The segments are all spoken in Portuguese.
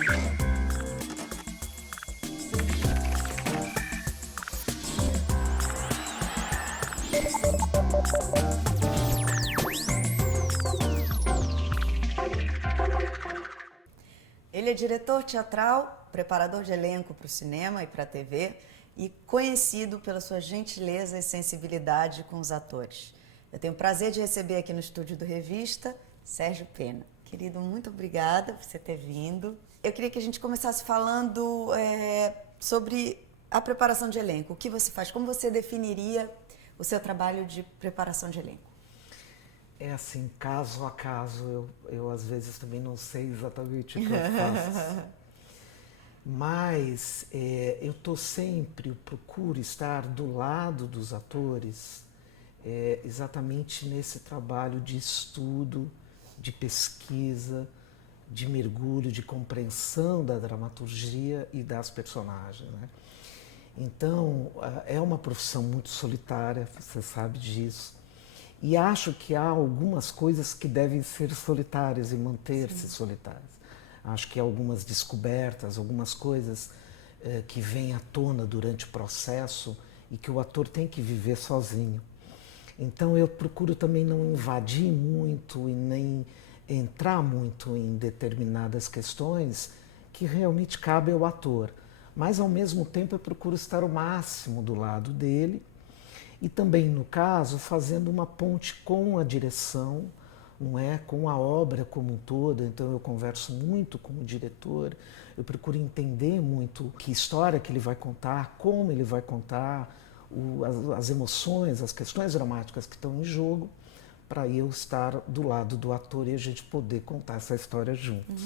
Ele é diretor teatral, preparador de elenco para o cinema e para a TV e conhecido pela sua gentileza e sensibilidade com os atores. Eu tenho o prazer de receber aqui no estúdio do Revista, Sérgio Pena. Querido, muito obrigada por você ter vindo. Eu queria que a gente começasse falando sobre a preparação de elenco. O que você faz? Como você definiria o seu trabalho de preparação de elenco? É assim, caso a caso, eu às vezes também não sei exatamente o que eu faço. Mas eu procuro estar do lado dos atores exatamente nesse trabalho de estudo, de pesquisa, de mergulho, de compreensão da dramaturgia e das personagens, né? Então, é uma profissão muito solitária, você sabe disso. E acho que há algumas coisas que devem ser solitárias e manter-se solitárias. Acho que há algumas descobertas, algumas coisas que vêm à tona durante o processo e que o ator tem que viver sozinho. Então eu procuro também não invadir muito e nem entrar muito em determinadas questões que realmente cabem ao ator. Mas ao mesmo tempo eu procuro estar o máximo do lado dele. E também, no caso, fazendo uma ponte com a direção, não é? Com a obra como um todo. Então eu converso muito com o diretor, eu procuro entender muito que história que ele vai contar, como ele vai contar, as emoções, as questões dramáticas que estão em jogo, para eu estar do lado do ator e a gente poder contar essa história juntos.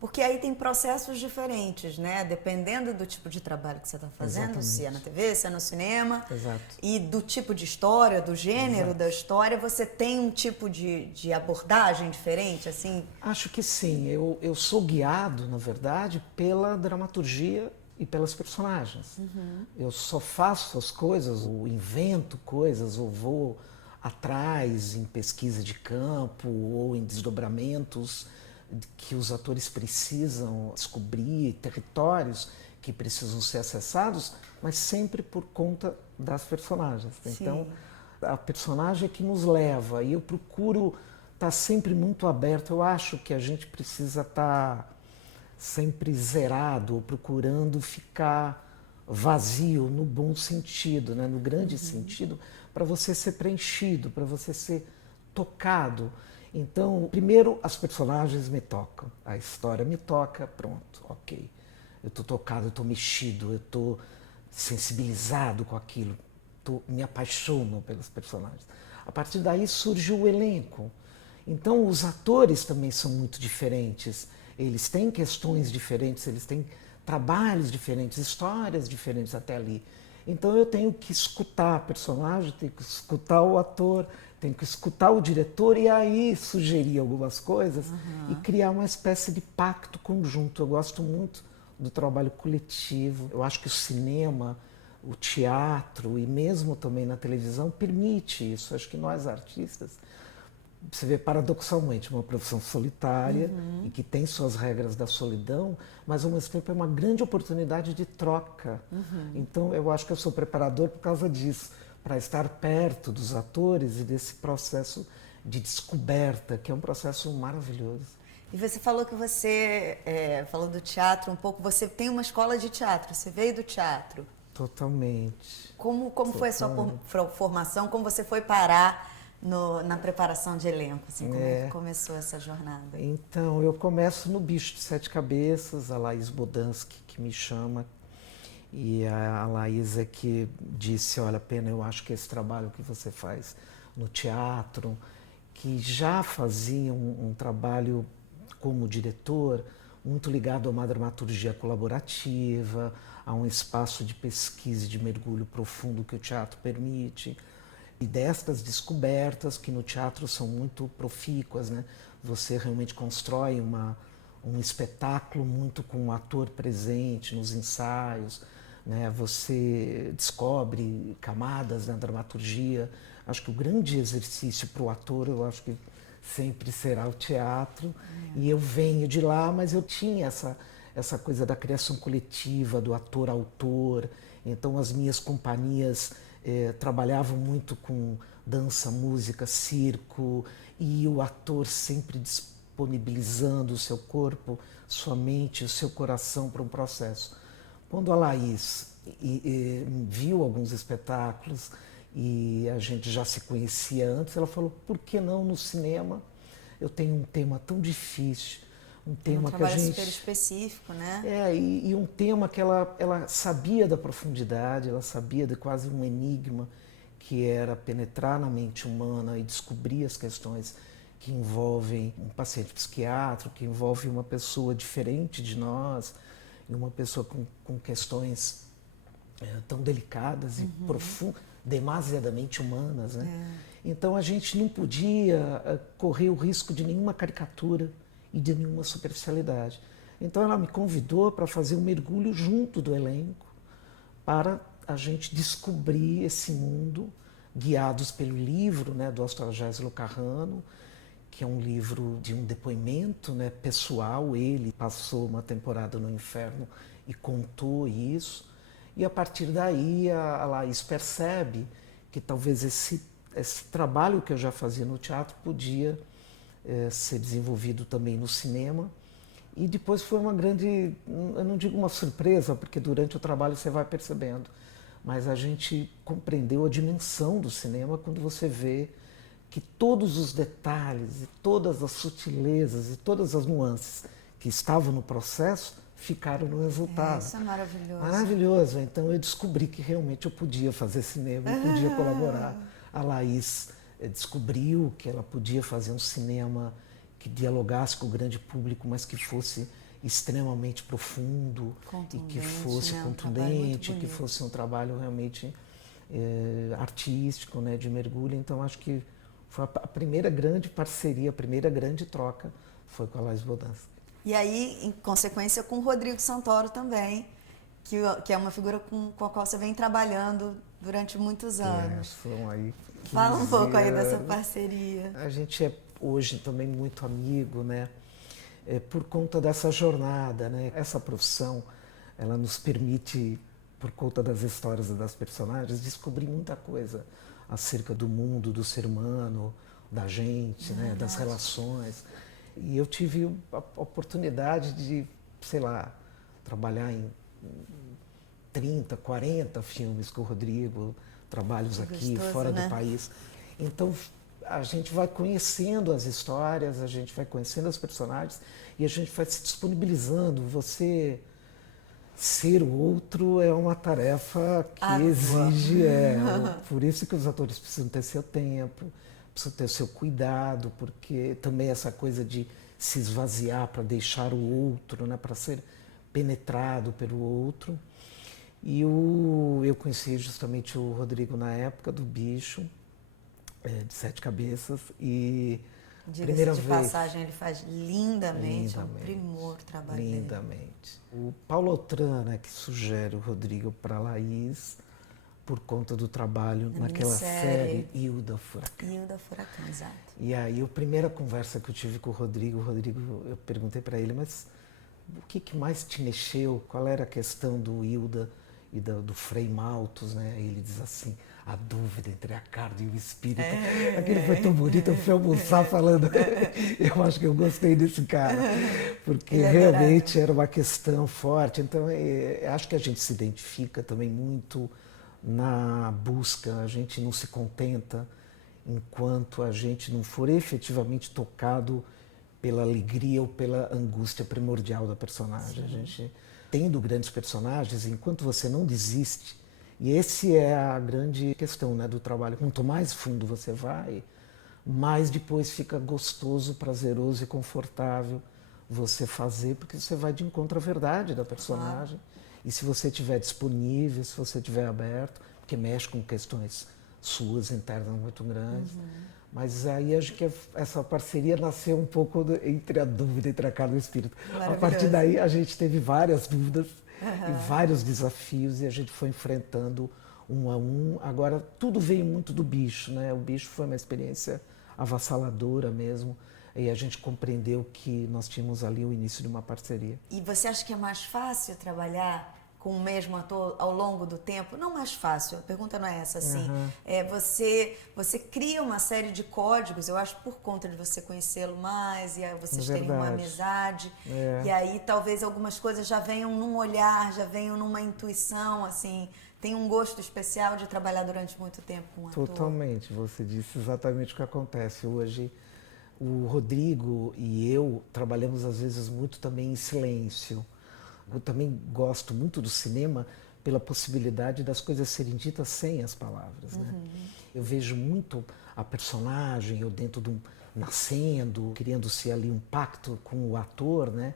Porque aí tem processos diferentes, né? Dependendo do tipo de trabalho que você está fazendo, Exatamente. se é na TV, se é no cinema. Exato. E do tipo de história, do gênero Exato. da história, você tem um tipo de abordagem diferente, assim? Acho que sim. Eu sou guiado, na verdade, pela dramaturgia e pelas personagens. Eu só faço as coisas, ou invento coisas, ou vou atrás em pesquisa de campo, ou em desdobramentos que os atores precisam descobrir, territórios que precisam ser acessados, mas sempre por conta das personagens. Sim. Então, a personagem é que nos leva, e eu procuro estar sempre muito aberto. Eu acho que a gente precisa estar sempre zerado, ou procurando ficar vazio no bom sentido, né? No grande sentido, para você ser preenchido, para você ser tocado. Então, primeiro, as personagens me tocam, a história me toca, pronto, ok. Eu estou tocado, eu estou mexido, eu estou sensibilizado com aquilo, me apaixono pelos personagens. A partir daí surge o elenco. Então, os atores também são muito diferentes, eles têm questões diferentes, eles têm trabalhos diferentes, histórias diferentes até ali. Então eu tenho que escutar a personagem, tenho que escutar o ator, tenho que escutar o diretor e aí sugerir algumas coisas e criar uma espécie de pacto conjunto. Eu gosto muito do trabalho coletivo. Eu acho que o cinema, o teatro e mesmo também na televisão permite isso. Eu acho que nós artistas, você vê paradoxalmente uma profissão solitária e que tem suas regras da solidão, mas ao mesmo tempo é uma grande oportunidade de troca. Então eu acho que eu sou preparador por causa disso, para estar perto dos atores e desse processo de descoberta, que é um processo maravilhoso. E você falou que você falou do teatro um pouco, você tem uma escola de teatro, você veio do teatro. Totalmente. Como foi a sua formação, como você foi parar na preparação de elenco, assim, como é que começou essa jornada? Então, eu começo no Bicho de Sete Cabeças, a Laís Bodansky que me chama, e a Laís é que disse, olha, Pena, eu acho que esse trabalho que você faz no teatro, que já fazia um trabalho como diretor, muito ligado a uma dramaturgia colaborativa, a um espaço de pesquisa e de mergulho profundo que o teatro permite, e destas descobertas que no teatro são muito profícuas, né? Você realmente constrói um espetáculo muito com o ator presente nos ensaios, né? Você descobre camadas na dramaturgia. Acho que o grande exercício para o ator, eu acho que sempre será o teatro. E eu venho de lá, mas eu tinha essa coisa da criação coletiva, do ator-autor. Então as minhas companhias trabalhavam muito com dança, música, circo, e o ator sempre disponibilizando o seu corpo, sua mente, o seu coração para um processo. Quando a Laís viu alguns espetáculos e a gente já se conhecia antes, ela falou, por que não no cinema? Eu tenho um tema tão difícil, um tema que a gente... super específico, né? E um tema que ela sabia da profundidade, ela sabia de quase um enigma, que era penetrar na mente humana e descobrir as questões que envolvem um paciente psiquiátrico, que envolve uma pessoa diferente de nós, e uma pessoa com questões tão delicadas e profundas, demasiadamente humanas, né? Então a gente não podia correr o risco de nenhuma caricatura e de nenhuma superficialidade. Então ela me convidou para fazer um mergulho junto do elenco para a gente descobrir esse mundo, guiados pelo livro, né, do Astrogésilo Carrano, que é um livro de um depoimento, né, pessoal. Ele passou uma temporada no inferno e contou isso. E a partir daí a Laís percebe que talvez esse trabalho que eu já fazia no teatro podia ser desenvolvido também no cinema. E depois foi uma grande, eu não digo uma surpresa, porque durante o trabalho você vai percebendo, mas a gente compreendeu a dimensão do cinema quando você vê que todos os detalhes e todas as sutilezas e todas as nuances que estavam no processo ficaram no resultado. Isso é maravilhoso. Maravilhoso. Então eu descobri que realmente eu podia fazer cinema, eu podia colaborar. A Laís descobriu que ela podia fazer um cinema que dialogasse com o grande público, mas que fosse extremamente profundo e que fosse contundente, que fosse um trabalho realmente artístico, né, de mergulho. Então acho que foi a primeira grande parceria, a primeira grande troca foi com a Laís Bodansky. E aí, em consequência, com o Rodrigo Santoro também, que é uma figura com a qual você vem trabalhando durante muitos anos. São aí 15 Fala um pouco aí anos. dessa parceria. A gente é hoje também muito amigo, né? Por conta dessa jornada, né? Essa profissão, ela nos permite, por conta das histórias e das personagens, descobrir muita coisa acerca do mundo, do ser humano, da gente, né? Das relações. E eu tive a oportunidade de, sei lá, trabalhar em 30, 40 filmes com o Rodrigo, trabalhos aqui, fora do país. Então, a gente vai conhecendo as histórias, a gente vai conhecendo os personagens e a gente vai se disponibilizando. Você ser o outro é uma tarefa que exige, por isso que os atores precisam ter seu tempo, precisam ter seu cuidado, porque também essa coisa de se esvaziar para deixar o outro, né, para ser penetrado pelo outro. E eu conheci justamente o Rodrigo na época do Bicho, de Sete Cabeças, e primeira vez... passagem, ele faz lindamente, é um primor o trabalho dele. Lindamente. O Paulo Autran, né, que sugere o Rodrigo para a Laís, por conta do trabalho naquela série Hilda Furacão. Hilda Furacão, exato. E aí, a primeira conversa que eu tive com o Rodrigo, eu perguntei para ele, mas o que mais te mexeu? Qual era a questão do Hilda e do Frei Malthus, né? E ele diz assim, a dúvida entre a carne e o espírito. Aquele foi tão bonito, eu fui almoçar falando. Eu acho que eu gostei desse cara, porque realmente era uma questão forte. Então, acho que a gente se identifica também muito na busca, a gente não se contenta enquanto a gente não for efetivamente tocado pela alegria ou pela angústia primordial da personagem. Sim. A gente, tendo grandes personagens, enquanto você não desiste, e esse é a grande questão, né, do trabalho, quanto mais fundo você vai, mais depois fica gostoso, prazeroso e confortável você fazer, porque você vai de encontro à verdade da personagem. Claro. E se você estiver disponível, se você estiver aberto, porque mexe com questões suas internas muito grandes. Mas aí acho que essa parceria nasceu um pouco entre a dúvida, entre a carne e o espírito. A partir daí a gente teve várias dúvidas e vários desafios e a gente foi enfrentando um a um. Agora tudo veio muito do Bicho, né? O Bicho foi uma experiência avassaladora mesmo. e a gente compreendeu que nós tínhamos ali o início de uma parceria. E você acha que é mais fácil trabalhar com o mesmo ator ao longo do tempo? Não mais fácil, a pergunta não é essa, assim. Você cria uma série de códigos, eu acho, por conta de você conhecê-lo mais e aí vocês terem uma amizade. E aí talvez algumas coisas já venham num olhar, já venham numa intuição, assim. Tem um gosto especial de trabalhar durante muito tempo com um ator. Totalmente, você disse exatamente o que acontece. Hoje, o Rodrigo e eu trabalhamos às vezes muito também em silêncio. Eu também gosto muito do cinema pela possibilidade das coisas serem ditas sem as palavras, né? Eu vejo muito a personagem, eu dentro de nascendo, criando-se ali um pacto com o ator, né?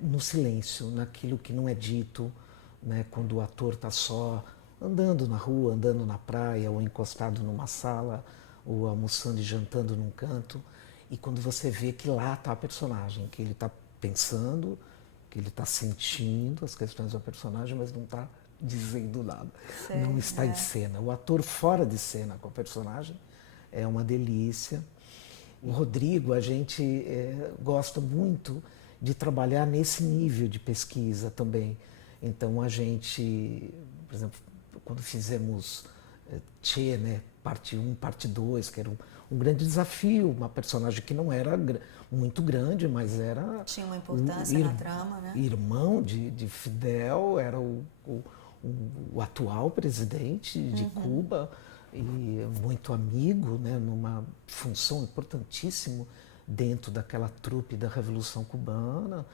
No silêncio, naquilo que não é dito, né? Quando o ator está só andando na rua, andando na praia, ou encostado numa sala, ou almoçando e jantando num canto, e quando você vê que lá está a personagem, que ele está pensando, que ele está sentindo as questões do personagem, mas não está dizendo nada. Não está em cena. O ator fora de cena com o personagem é uma delícia. O Rodrigo, a gente gosta muito de trabalhar nesse nível de pesquisa também. Então a gente, por exemplo, quando fizemos Tchê, né, parte 1, parte 2, que era um grande desafio, uma personagem que não era muito grande, mas era... Tinha uma importância na trama, né? Irmão de Fidel, era o atual presidente de Cuba, e muito amigo, né, numa função importantíssima dentro daquela trupe da Revolução Cubana.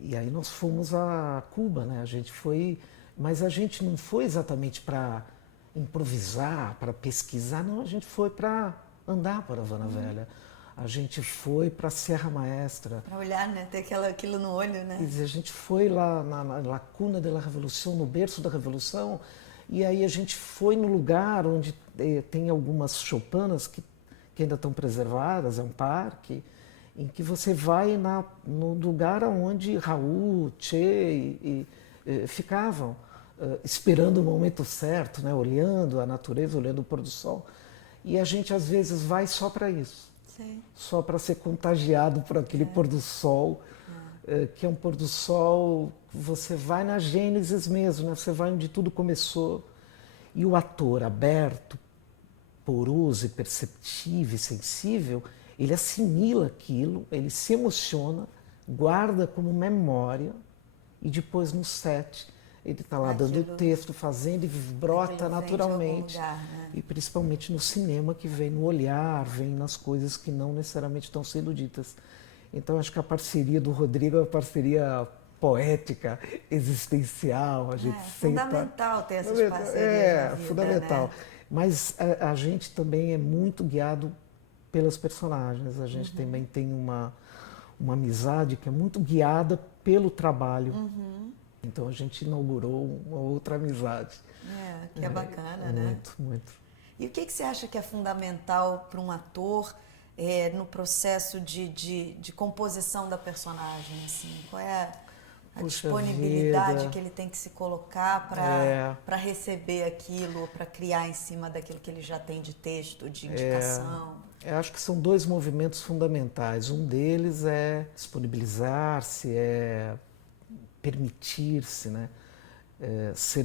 E aí nós fomos a Cuba, né? A gente foi, mas a gente não foi exatamente para improvisar, para pesquisar, não, a gente foi para andar para Havana Velha. A gente foi para a Serra Maestra. Para olhar, né? Ter aquilo no olho, né? Quer dizer, a gente foi lá na cuna da Revolução, no berço da Revolução, e aí a gente foi no lugar onde tem algumas choupanas que ainda estão preservadas, é um parque, em que você vai no lugar onde Raul, Che ficavam, esperando o momento certo, né? Olhando a natureza, olhando o pôr do sol. E a gente às vezes vai só para isso. Sim. Só para ser contagiado por aquele pôr do sol, que é um pôr do sol, você vai na gênesis mesmo, né? Você vai onde tudo começou. E o ator aberto, poroso e perceptivo e sensível, ele assimila aquilo, ele se emociona, guarda como memória e depois no set ele está lá dando o texto, fazendo e brota naturalmente. Lugar, né? E principalmente no cinema, que vem no olhar, vem nas coisas que não necessariamente estão sendo ditas. Então acho que a parceria do Rodrigo é uma parceria poética, existencial. A gente fundamental ter essas parcerias na vida, fundamental. Né? Mas a gente também é muito guiado pelas personagens. A gente também tem uma amizade que é muito guiada pelo trabalho. Então a gente inaugurou uma outra amizade. Que é bacana, né? Muito, muito. E o que você acha que é fundamental para um ator no processo de composição da personagem? Assim? Qual é a disponibilidade que ele tem que se colocar para receber aquilo, para criar em cima daquilo que ele já tem de texto, de indicação? Eu acho que são dois movimentos fundamentais. Um deles é disponibilizar-se, permitir-se, né, ser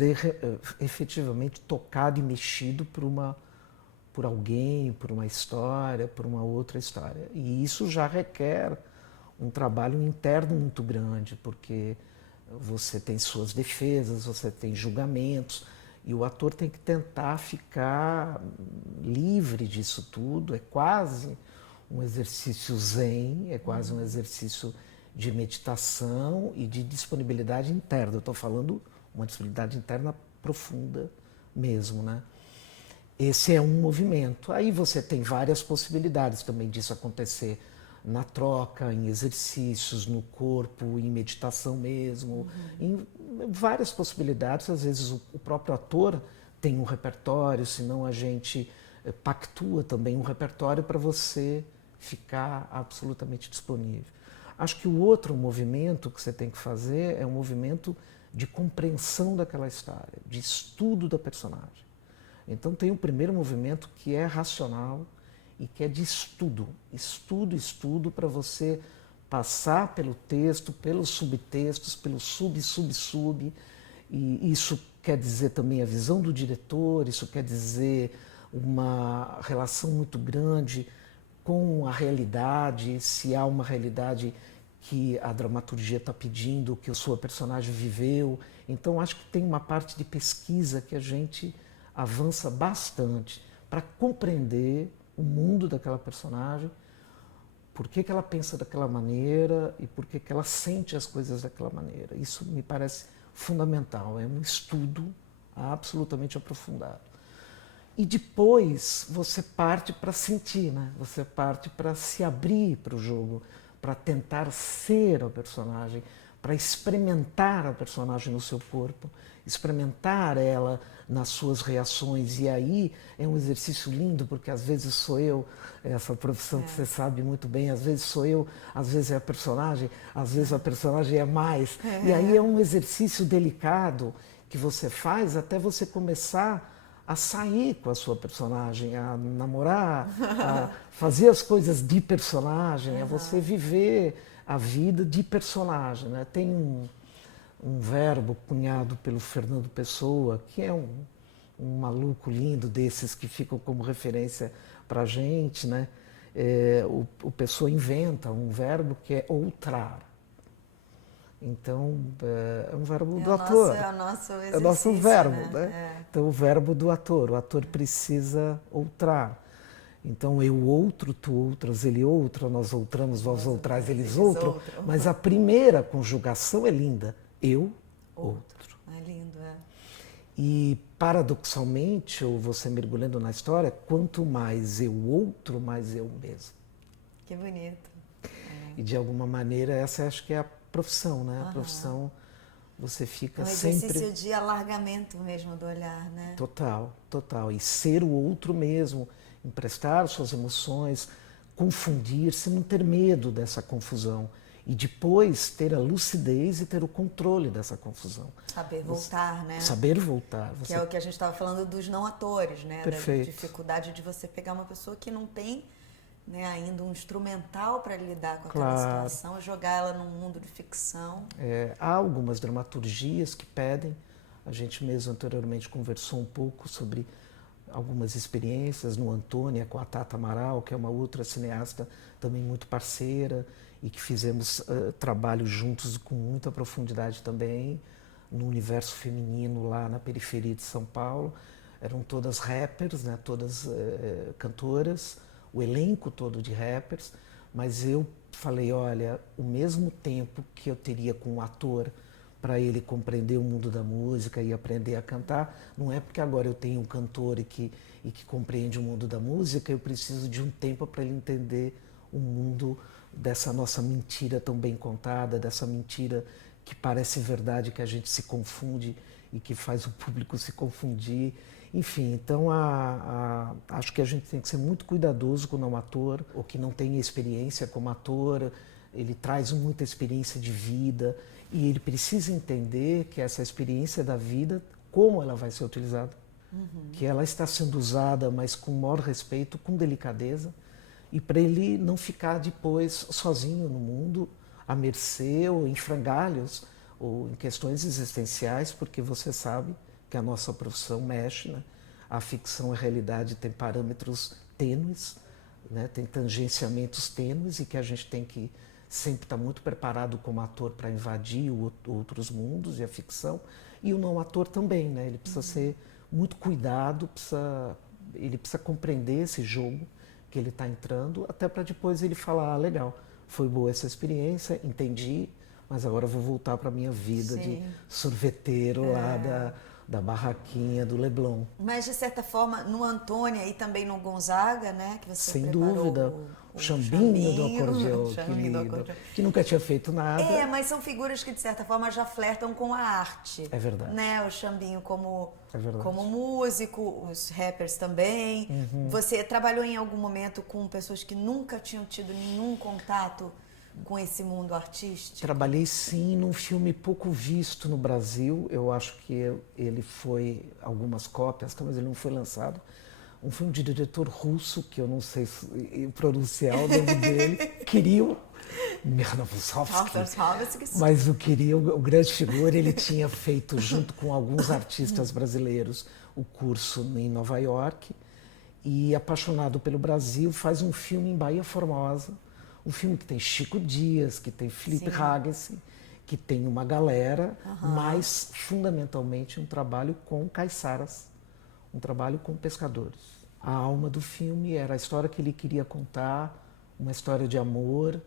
efetivamente tocado e mexido por alguém, por uma história, por uma outra história. E isso já requer um trabalho interno muito grande, porque você tem suas defesas, você tem julgamentos, e o ator tem que tentar ficar livre disso tudo. É quase um exercício zen, é quase um exercício de meditação e de disponibilidade interna. Eu estou falando uma disponibilidade interna profunda mesmo, né? Esse é um movimento. Aí você tem várias possibilidades também disso acontecer na troca, em exercícios, no corpo, em meditação mesmo, em várias possibilidades. Às vezes o próprio ator tem um repertório, senão a gente pactua também um repertório para você ficar absolutamente disponível. Acho que o outro movimento que você tem que fazer é um movimento de compreensão daquela história, de estudo da personagem. Então tem o primeiro movimento que é racional e que é de estudo, estudo para você passar pelo texto, pelos subtextos, pelo sub, e isso quer dizer também a visão do diretor, isso quer dizer uma relação muito grande com a realidade, se há uma realidade que a dramaturgia está pedindo, que a sua personagem viveu. Então acho que tem uma parte de pesquisa que a gente avança bastante para compreender o mundo daquela personagem, por que ela pensa daquela maneira e por que ela sente as coisas daquela maneira. Isso me parece fundamental, é um estudo absolutamente aprofundado. E depois você parte para sentir, né? Você parte para se abrir para o jogo, para tentar ser a personagem, para experimentar a personagem no seu corpo, experimentar ela nas suas reações. E aí é um exercício lindo, porque às vezes sou eu, essa profissão que você sabe muito bem, às vezes sou eu, às vezes é a personagem, às vezes a personagem é mais. E aí é um exercício delicado que você faz até você começar a sair com a sua personagem, a namorar, a fazer as coisas de personagem, a você viver a vida de personagem, né? Tem um verbo cunhado pelo Fernando Pessoa, que é um maluco lindo desses que ficam como referência para a gente, né? O Pessoa inventa um verbo que é outrar. Então, é um verbo do ator. É o nosso exercício, é o nosso verbo, né? É. Então, o verbo do ator. O ator precisa outrar. Então, eu outro, tu outras, ele outra, nós outramos, vós outrais, eles outram. Mas a primeira conjugação é linda. Eu, outro. É lindo, é. E, paradoxalmente, ou você mergulhando na história, quanto mais eu outro, mais eu mesmo. Que bonito. E, de alguma maneira, essa acho que é a profissão, né? A profissão, você fica sempre... sempre... Um exercício de alargamento mesmo do olhar, né? Total, total. E ser o outro mesmo, emprestar suas emoções, confundir-se, não ter medo dessa confusão. E depois ter a lucidez e ter o controle dessa confusão. Saber voltar, né? Saber voltar. Que é o que a gente estava falando dos não atores, né? Perfeito. Da dificuldade de você pegar uma pessoa que não tem, né, ainda um instrumental para lidar com aquela situação e jogar ela num mundo de ficção. Há algumas dramaturgias que pedem, a gente mesmo anteriormente conversou um pouco sobre algumas experiências no Antônia com a Tata Amaral, que é uma outra cineasta também muito parceira e que fizemos trabalho juntos com muita profundidade também no universo feminino lá na periferia de São Paulo. Eram todas rappers, né, todas cantoras, o elenco todo de rappers, mas eu falei, olha, o mesmo tempo que eu teria com um ator para ele compreender o mundo da música e aprender a cantar, não é porque agora eu tenho um cantor e que compreende o mundo da música, eu preciso de um tempo para ele entender o mundo dessa nossa mentira tão bem contada, dessa mentira que parece verdade, que a gente se confunde e que faz o público se confundir. Enfim, então acho que a gente tem que ser muito cuidadoso com o ator, ou que não tem experiência como ator, ele traz muita experiência de vida e ele precisa entender que essa experiência da vida, como ela vai ser utilizada, que ela está sendo usada, mas com maior respeito, com delicadeza, e para ele não ficar depois sozinho no mundo, à mercê ou em frangalhos, ou em questões existenciais, porque você sabe que a nossa profissão mexe, né? A ficção e a realidade tem parâmetros tênues, né? Tem tangenciamentos tênues e que a gente tem que sempre estar muito preparado como ator para invadir outros mundos e a ficção, e o não ator também, né? Ele precisa ser muito cuidado, ele precisa compreender esse jogo que ele está entrando, até para depois ele falar, legal, foi boa essa experiência, entendi, mas agora eu vou voltar para a minha vida de sorveteiro lá da barraquinha do Leblon. Mas, de certa forma, no Antônia e também no Gonzaga, né? Que você sem preparou dúvida, o Xambinho do acordeão, que lindo, que nunca tinha feito nada. Mas são figuras que, de certa forma, já flertam com a arte. É verdade. Né? O Xambinho como músico, os rappers também. Você trabalhou em algum momento com pessoas que nunca tinham tido nenhum contato com esse mundo artístico? Trabalhei sim num filme pouco visto no Brasil, eu acho que ele foi algumas cópias, mas ele não foi lançado, um filme de diretor russo, que eu não sei pronunciar o nome dele, Kirill Mirnovsky. Mas o Kirill, o grande figura, ele tinha feito, junto com alguns artistas brasileiros, o curso em Nova York, e apaixonado pelo Brasil, faz um filme em Bahia Formosa, um filme que tem Chico Dias, que tem Felipe Hagensen, que tem uma galera, mas fundamentalmente um trabalho com caiçaras, um trabalho com pescadores. A alma do filme era a história que ele queria contar, uma história de amor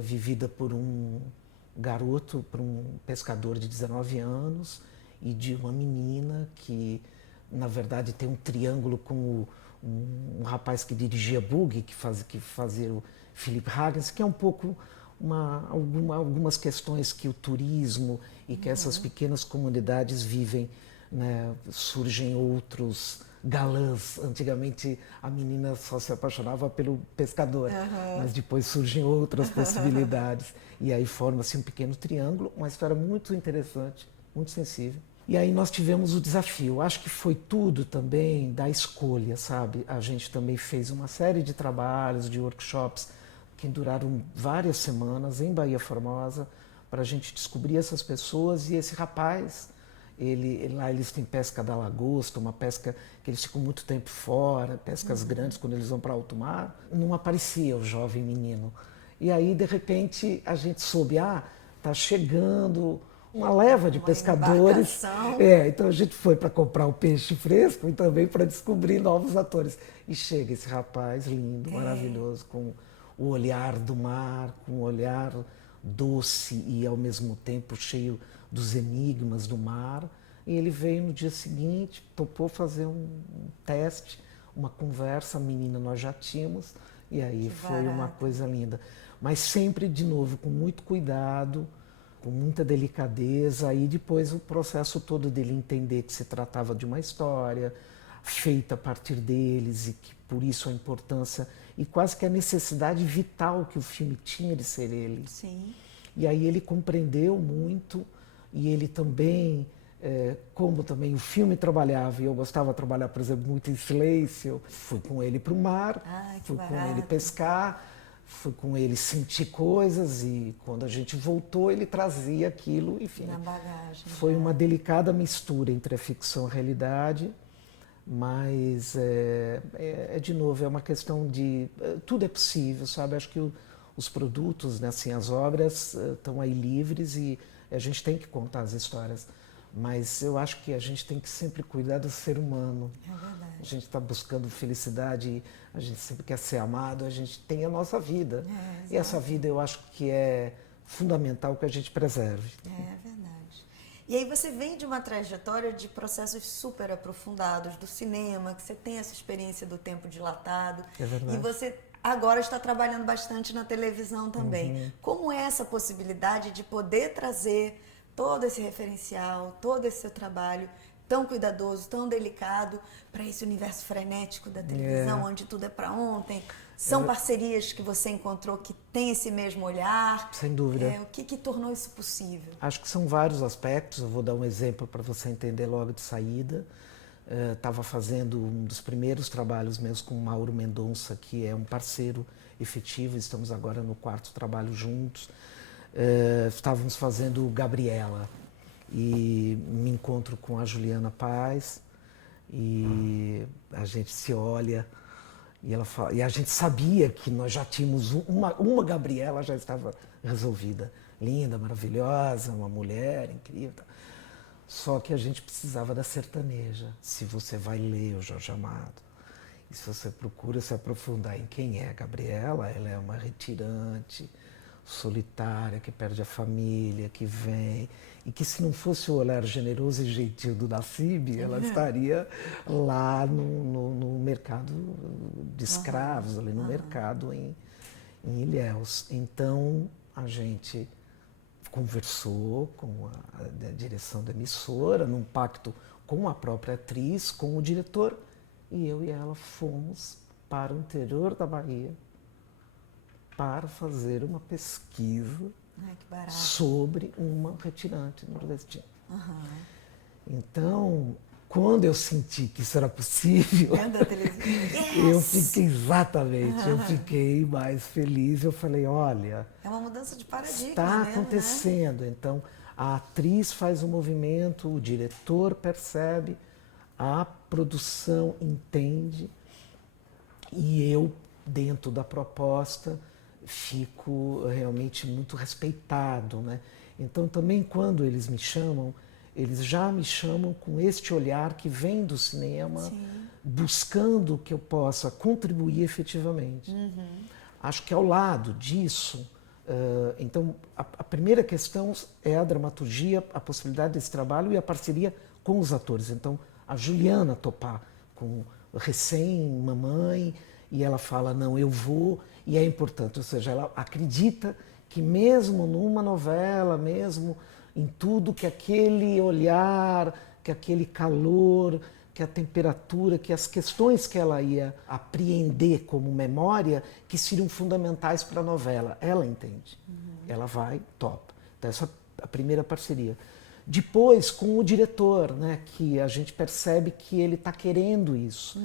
vivida por um garoto, por um pescador de 19 anos e de uma menina que, na verdade, tem um triângulo com um rapaz que dirigia buggy, que fazia o Philip Hagens, que é um pouco algumas questões que o turismo e que essas pequenas comunidades vivem, né? Surgem outros galãs. Antigamente a menina só se apaixonava pelo pescador, mas depois surgem outras possibilidades. E aí forma-se um pequeno triângulo, uma história muito interessante, muito sensível. E aí nós tivemos o desafio, acho que foi tudo também da escolha, sabe? A gente também fez uma série de trabalhos, de workshops, que duraram várias semanas em Bahia Formosa, para a gente descobrir essas pessoas. E esse rapaz, lá eles têm pesca da lagosta, uma pesca que eles ficam muito tempo fora, pescas grandes quando eles vão para alto mar. Não aparecia o jovem menino. E aí, de repente, a gente soube, tá chegando uma leva de pescadores. Então a gente foi para comprar o peixe fresco e também para descobrir novos atores. E chega esse rapaz lindo, maravilhoso, com o olhar do mar, com o olhar doce e ao mesmo tempo cheio dos enigmas do mar. E ele veio no dia seguinte, topou fazer um teste, uma conversa, a menina nós já tínhamos, e aí foi uma coisa linda. Mas sempre, de novo, com muito cuidado, com muita delicadeza, e depois o processo todo dele entender que se tratava de uma história feita a partir deles e que por isso a importância e quase que a necessidade vital que o filme tinha de ser ele. Sim. E aí ele compreendeu muito, e ele também, como também o filme trabalhava, e eu gostava de trabalhar, por exemplo, muito em silêncio, fui com ele para o mar, fui com ele pescar, fui com ele sentir coisas, e quando a gente voltou ele trazia aquilo, enfim. Na bagagem. Foi uma delicada mistura entre a ficção e a realidade, mas de novo, é uma questão de... tudo é possível, sabe? Acho que os produtos, né, assim, as obras estão aí livres e a gente tem que contar as histórias. Mas eu acho que a gente tem que sempre cuidar do ser humano. É verdade. A gente está buscando felicidade, a gente sempre quer ser amado, a gente tem a nossa vida. E essa vida eu acho que é fundamental que a gente preserve. É verdade. E aí você vem de uma trajetória de processos super aprofundados do cinema, que você tem essa experiência do tempo dilatado. É verdade. E você agora está trabalhando bastante na televisão também. Como é essa possibilidade de poder trazer todo esse referencial, todo esse seu trabalho tão cuidadoso, tão delicado, para esse universo frenético da televisão, onde tudo é para ontem? São parcerias que você encontrou que tem esse mesmo olhar? Sem dúvida. O que tornou isso possível? Acho que são vários aspectos. Eu vou dar um exemplo para você entender logo de saída. Estava fazendo um dos primeiros trabalhos meus com o Mauro Mendonça, que é um parceiro efetivo. Estamos agora no 4º trabalho juntos. Estávamos fazendo Gabriela e me encontro com a Juliana Paz e a gente se olha e ela fala, e a gente sabia que nós já tínhamos uma Gabriela, já estava resolvida, linda, maravilhosa, uma mulher incrível, só que a gente precisava da sertaneja. Se você vai ler o Jorge Amado e se você procura se aprofundar em quem é a Gabriela, ela é uma retirante, solitária, que perde a família, que vem, e que se não fosse o olhar generoso e gentil do Nassib, ela estaria lá no mercado de escravos, ali no mercado em Ilhéus. Então a gente conversou com a direção da emissora, num pacto com a própria atriz, com o diretor, e eu e ela fomos para o interior da Bahia para fazer uma pesquisa sobre uma retirante nordestina. Então, quando eu senti que isso era possível, Vendo a televisão. eu Yes! fiquei exatamente, eu fiquei mais feliz. Eu falei, olha, É uma mudança de paradigma, está mesmo, acontecendo. Então, a atriz faz o movimento, o diretor percebe, a produção entende e eu, dentro da proposta, fico realmente muito respeitado, né? Então, também quando eles me chamam, eles já me chamam com este olhar que vem do cinema, Sim. buscando que eu possa contribuir efetivamente. Acho que ao lado disso, então, a primeira questão é a dramaturgia, a possibilidade desse trabalho e a parceria com os atores. Então, a Juliana topar com recém-mamãe e ela fala, não, eu vou, e é importante, ou seja, ela acredita que mesmo numa novela, mesmo em tudo, que aquele olhar, que aquele calor, que a temperatura, que as questões que ela ia apreender como memória, que seriam fundamentais para a novela. Ela entende. Ela vai, topa. Então essa é a primeira parceria. Depois, com o diretor, né, que a gente percebe que ele está querendo isso,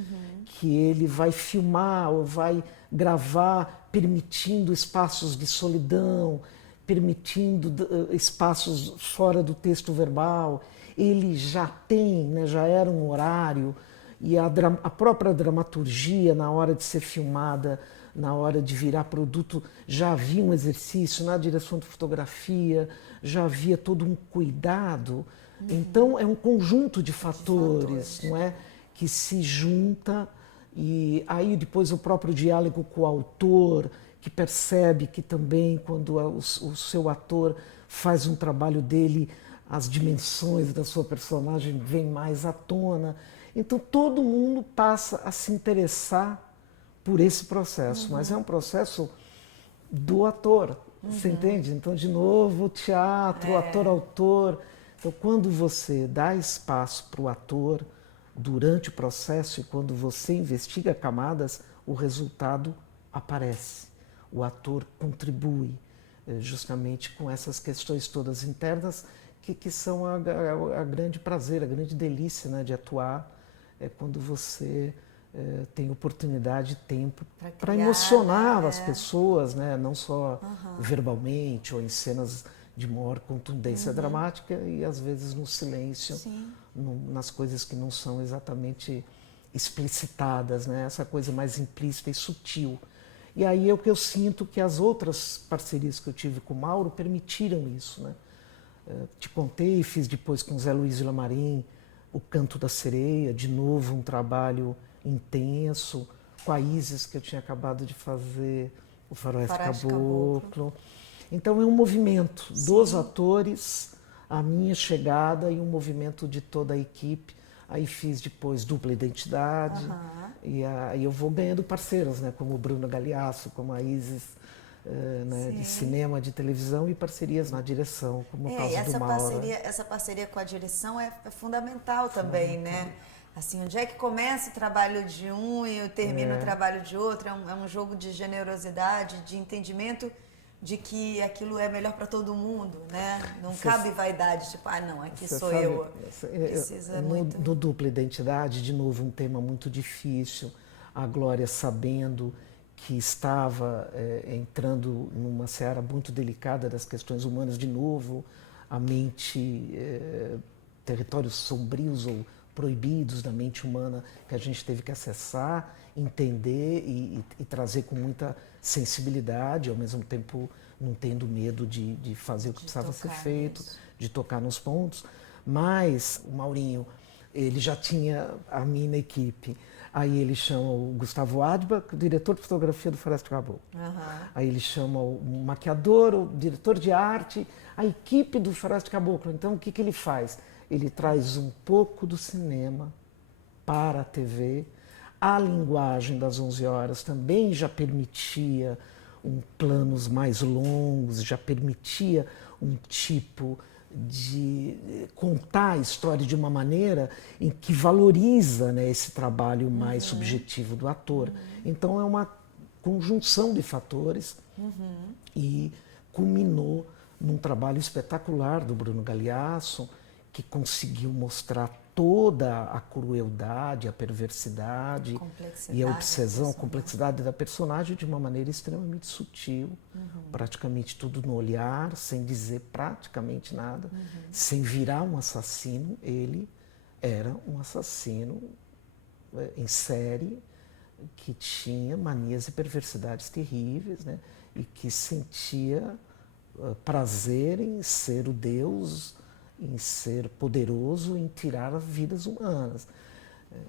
que ele vai filmar ou vai gravar permitindo espaços de solidão, permitindo espaços fora do texto verbal. Ele já tem, né, já era um horário, e a própria dramaturgia, na hora de ser filmada, na hora de virar produto, já havia um exercício na direção de fotografia, já havia todo um cuidado. Então, é um conjunto de fatores, não é, que se junta, e aí depois o próprio diálogo com o autor, que percebe que também quando o seu ator faz um trabalho dele, as dimensões da sua personagem vêm mais à tona. Então todo mundo passa a se interessar por esse processo, mas é um processo do ator, você entende? Então, de novo, o teatro, o ator-autor. Então, quando você dá espaço para o ator durante o processo e quando você investiga camadas, o resultado aparece. O ator contribui justamente com essas questões todas internas que são a grande prazer, a grande delícia, né, de atuar, é quando você tem oportunidade e tempo para emocionar as pessoas, né, não só verbalmente ou em cenas de maior contundência dramática e às vezes no silêncio, nas coisas que não são exatamente explicitadas, né, essa coisa mais implícita e sutil. E aí é o que eu sinto que as outras parcerias que eu tive com o Mauro permitiram isso, né? Te contei, fiz depois com Zé Luiz Lamarim o Canto da Sereia, de novo um trabalho intenso, com a Isis, que eu tinha acabado de fazer o Faroeste Caboclo. Então é um movimento dos atores, a minha chegada e um movimento de toda a equipe. Aí fiz depois Dupla Identidade, e aí eu vou ganhando parceiros, né, como o Bruno Galeasso, como a Isis, né, de cinema, de televisão, e parcerias na direção, como o caso do Mauro. Essa parceria com a direção é fundamental também, né? Assim, onde é que começa o trabalho de um e termina o trabalho de outro? É um jogo de generosidade, de entendimento de que aquilo é melhor para todo mundo, né? Não cabe vaidade, tipo, não, aqui sou eu. Precisa muito... No Dupla Identidade, de novo, um tema muito difícil. A Glória sabendo que estava entrando numa seara muito delicada das questões humanas, de novo, a mente, territórios sombrios ou proibidos da mente humana que a gente teve que acessar, entender e trazer com muita sensibilidade, ao mesmo tempo não tendo medo de fazer o que precisava ser feito, de tocar nos pontos. Mas o Maurinho, ele já tinha a mim na equipe. Aí ele chama o Gustavo Adba, diretor de fotografia do Faroeste Caboclo. Aí ele chama o maquiador, o diretor de arte, a equipe do Faroeste Caboclo. Então o que ele faz? Ele traz um pouco do cinema para a TV. A linguagem das 11 horas também já permitia planos mais longos, já permitia um tipo de contar a história de uma maneira em que valoriza, né, esse trabalho mais subjetivo do ator. Então é uma conjunção de fatores e culminou num trabalho espetacular do Bruno Galeasso, que conseguiu mostrar toda a crueldade, a perversidade e a obsessão, a complexidade da personagem de uma maneira extremamente sutil, praticamente tudo no olhar, sem dizer praticamente nada, sem virar um assassino. Ele era um assassino em série, que tinha manias e perversidades terríveis, né? E que sentia prazer em ser o Deus, em ser poderoso, em tirar as vidas humanas.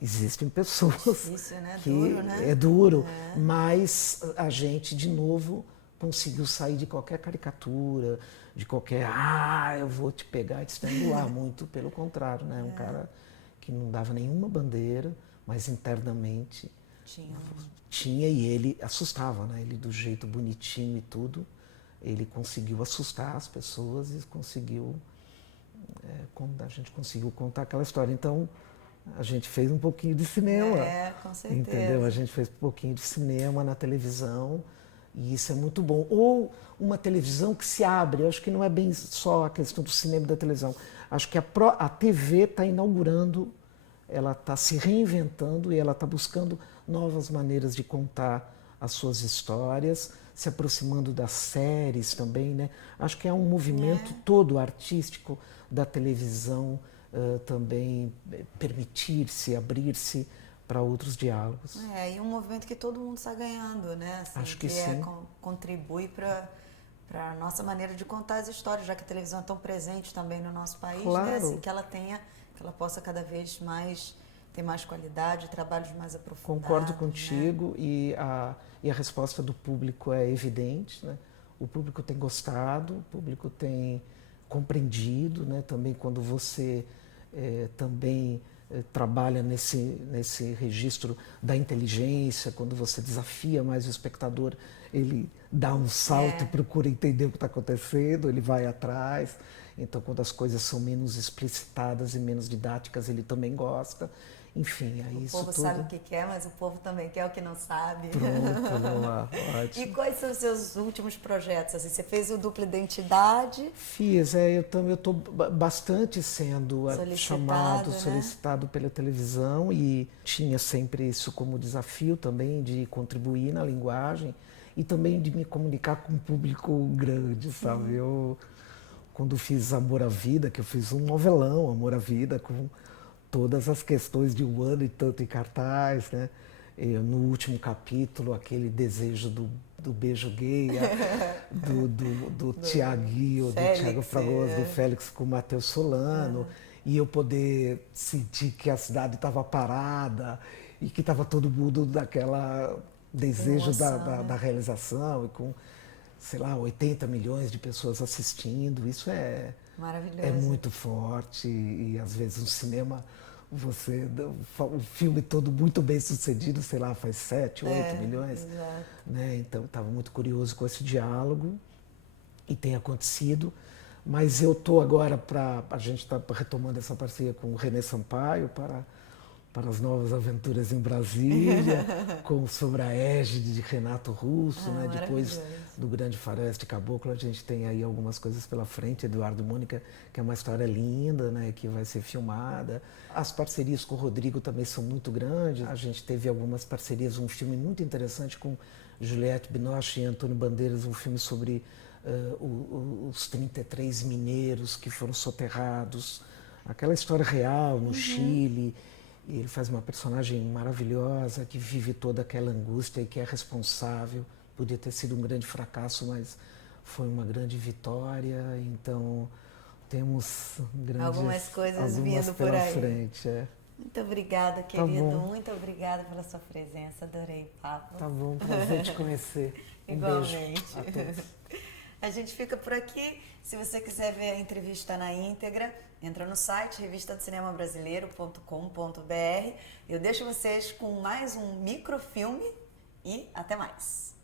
Existem pessoas difícil, né? que Duro, né? é duro, mas a gente de novo conseguiu sair de qualquer caricatura, de qualquer eu vou te pegar e te estrangular, muito pelo contrário, né? Um cara que não dava nenhuma bandeira, mas internamente tinha, e ele assustava, né? Ele, do jeito bonitinho e tudo, ele conseguiu assustar as pessoas e conseguiu, a gente conseguiu contar aquela história. Então, a gente fez um pouquinho de cinema. Com certeza. Entendeu? A gente fez um pouquinho de cinema na televisão, e isso é muito bom. Ou uma televisão que se abre. Eu acho que não é bem só a questão do cinema e da televisão. Acho que a TV está inaugurando, ela está se reinventando e ela está buscando novas maneiras de contar as suas histórias, se aproximando das séries também, né? Acho que é um movimento todo artístico da televisão também permitir-se, abrir-se para outros diálogos. E um movimento que todo mundo está ganhando, né? Assim, acho que sim. Contribui para a nossa maneira de contar as histórias, já que a televisão é tão presente também no nosso país, claro. né? Assim, que ela possa cada vez mais ter mais qualidade, trabalhos mais aprofundados. Concordo contigo, né? E a resposta do público é evidente, né? O público tem gostado, o público tem compreendido, né? Também quando você também trabalha nesse registro da inteligência, quando você desafia mais o espectador, ele dá um salto e procura entender o que está acontecendo, ele vai atrás. Então, quando as coisas são menos explicitadas e menos didáticas, ele também gosta. Enfim, é isso tudo. O povo sabe o que quer, mas o povo também quer o que não sabe. Pronto, vamos lá, ótimo. E quais são os seus últimos projetos? Assim, você fez o Dupla Identidade? Fiz, eu estou bastante sendo solicitado pela televisão, e tinha sempre isso como desafio também, de contribuir na linguagem e também de me comunicar com um público grande, sabe? Eu, quando fiz Amor à Vida, que eu fiz um novelão, Amor à Vida, com todas as questões de um ano e tanto em cartaz, né? No último capítulo, aquele desejo do beijo gay, do Tiaguinho, do Tiago Fragoso, do Félix com o Matheus Solano, e eu poder sentir que a cidade estava parada e que estava todo mundo daquela desejo da realização, e com, sei lá, 80 milhões de pessoas assistindo. Isso é muito forte, e às vezes no cinema o filme todo muito bem sucedido, sei lá, faz 7, 8 milhões. Né? Então, estava muito curioso com esse diálogo, e tem acontecido. Mas eu estou agora a gente está retomando essa parceria com o René Sampaio para as novas aventuras em Brasília, sobre a égide de Renato Russo, né? Depois do Grande Faroeste Caboclo, a gente tem aí algumas coisas pela frente, Eduardo e Mônica, que é uma história linda, né? Que vai ser filmada. As parcerias com o Rodrigo também são muito grandes. A gente teve algumas parcerias, um filme muito interessante com Juliette Binoche e Antônio Bandeiras, um filme sobre os 33 mineiros que foram soterrados, aquela história real no Chile. E ele faz uma personagem maravilhosa, que vive toda aquela angústia e que é responsável. Podia ter sido um grande fracasso, mas foi uma grande vitória. Então, temos algumas coisas vindo por pela aí. Frente, Muito obrigada, querido. Muito obrigada pela sua presença. Adorei o papo. Tá bom, prazer te conhecer. Igualmente. Beijo a todos. A gente fica por aqui. Se você quiser ver a entrevista na íntegra, entra no site revistadocinemabrasileiro.com.br. Eu deixo vocês com mais um microfilme e até mais.